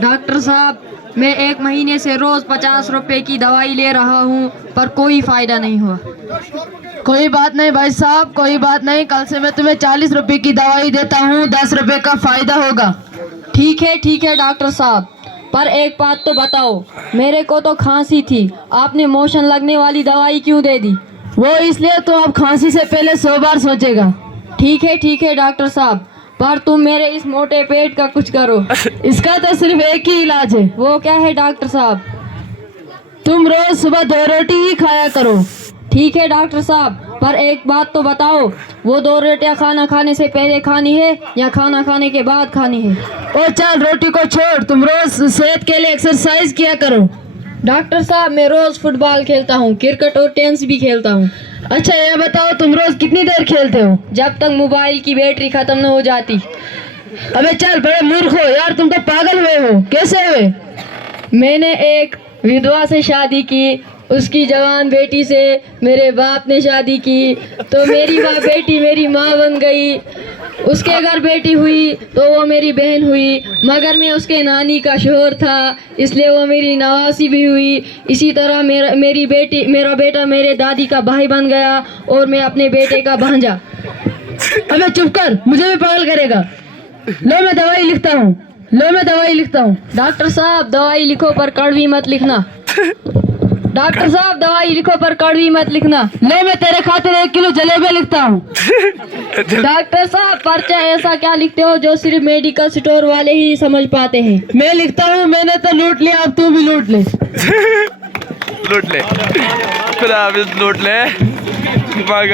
Doctor साहब, मैं 1 महीने से रोज 50 रुपए की दवाई ले रहा हूँ, पर कोई फायदा नहीं हुआ। कोई बात नहीं भाई साहब, कोई बात नहीं। कल से मैं तुम्हें 40 रुपए की दवाई देता हूँ, 10 रुपए का फायदा होगा। ठीक है डॉक्टर साहब, पर एक बात तो बताओ, मेरे को तो खांसी थी, आपने मोशन लगने वाली दवाई क्यों दे दी? वो इसलिए तो अब खांसी से पहले 100 बार सोचेगा। ठीक है डॉक्टर साहब, पर तुम मेरे इस मोटे पेट का कुछ करो। इसका तो सिर्फ एक ही इलाज है। वो क्या है डॉक्टर साहब? तुम रोज सुबह 2 रोटी ही खाया करो। ठीक है डॉक्टर साहब, पर एक बात तो बताओ, वो 2 रोटियां खाना खाने से पहले खानी है या खाना खाने के बाद खानी है? ओ चल, रोटी को छोड़, तुम रोज सेहत के लिए एक्सरसाइज किया करो। डॉक्टर साहब, मैं रोज फुटबॉल खेलता हूँ, क्रिकेट और टेनिस भी खेलता हूँ। अच्छा ये बताओ, तुम रोज कितनी देर खेलते हो? जब तक मोबाइल की बैटरी खत्म न हो जाती। अबे चल, बड़े मूर्ख हो यार, तुम तो पागल हुए हो। कैसे हुए? मैंने एक विधवा से शादी की, उसकी जवान बेटी से मेरे बाप ने शादी की, तो मेरी बेटी मेरी माँ बन गई। उसके घर बेटी हुई तो वो मेरी बहन हुई, मगर मैं उसके नानी का शोहर था, इसलिए वो मेरी नवासी भी हुई। इसी तरह मेरा बेटा मेरे दादी का भाई बन गया और मैं अपने बेटे का भांजा। अबे चुप कर, मुझे भी पागल करेगा। लो मैं दवाई लिखता हूँ। डॉक्टर साहब, दवाई लिखो पर कड़वी मत लिखना। डॉक्टर साहब, दवाई लिखो पर कड़वी मत लिखना। लो मैं तेरे खातिर 1 किलो जलेबी लिखता हूँ। डॉक्टर साहब, पर्चा ऐसा क्या लिखते हो जो सिर्फ मेडिकल स्टोर वाले ही समझ पाते हैं? मैं लिखता हूँ, मैंने तो लूट लिया, अब तू भी लूट ले। लूट ले, खुदा हाफिज, लूट ले।